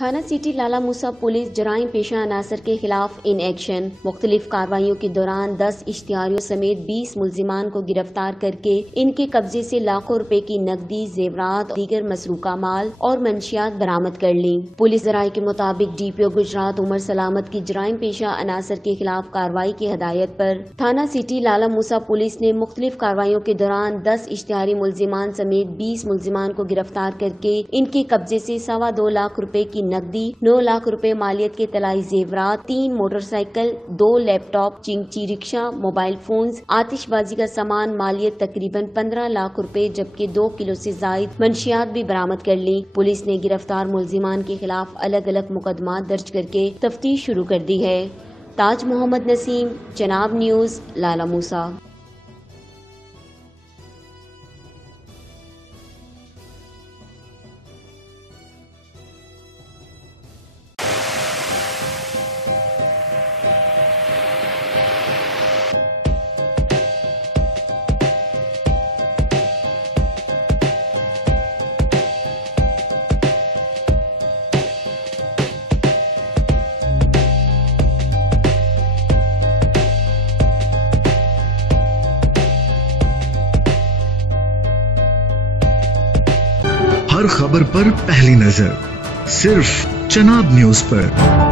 थाना सिटी लाला मूसा पुलिस जराइम पेशा अनासर के खिलाफ इन एक्शन। मुख्तलिफ कार्रवाइयों के दौरान 10 इश्तिहारियों समेत 20 मुल्जिमान को गिरफ्तार करके इनके कब्जे से लाखों रुपए की नकदी, जेवरात, दीगर मसरूका माल और मंशियात बरामद कर ली। पुलिस जराये के मुताबिक DPO गुजरात उमर सलामत की जराइम पेशा अनासर के खिलाफ कार्रवाई की हदायत पर थाना सिटी लाला मूसा पुलिस ने मुख्तलिफ कार्रवाइयों के दौरान 10 इश्तिहारी मुल्जिमान समेत 20 मुल्जिमान को गिरफ्तार करके इनके कब्जे से 2.25 लाख रुपए की नकदी, 9 लाख रुपए मालियत के तलाई जेवरात, 3 motorcycle, 2 laptop, chingchi rickshaw, mobile phones, आतिशबाजी का सामान मालियत तकरीबन 15 लाख रुपए जबकि 2 किलो से जायद मंशियात भी बरामद कर ली। पुलिस ने गिरफ्तार मुल्जिमान के खिलाफ अलग अलग मुकदमा दर्ज करके तफ्तीश शुरू कर दी है। ताज मोहम्मद नसीम, चनाब न्यूज, लाला मूसा। हर खबर पर पहली नजर सिर्फ चनाब न्यूज पर।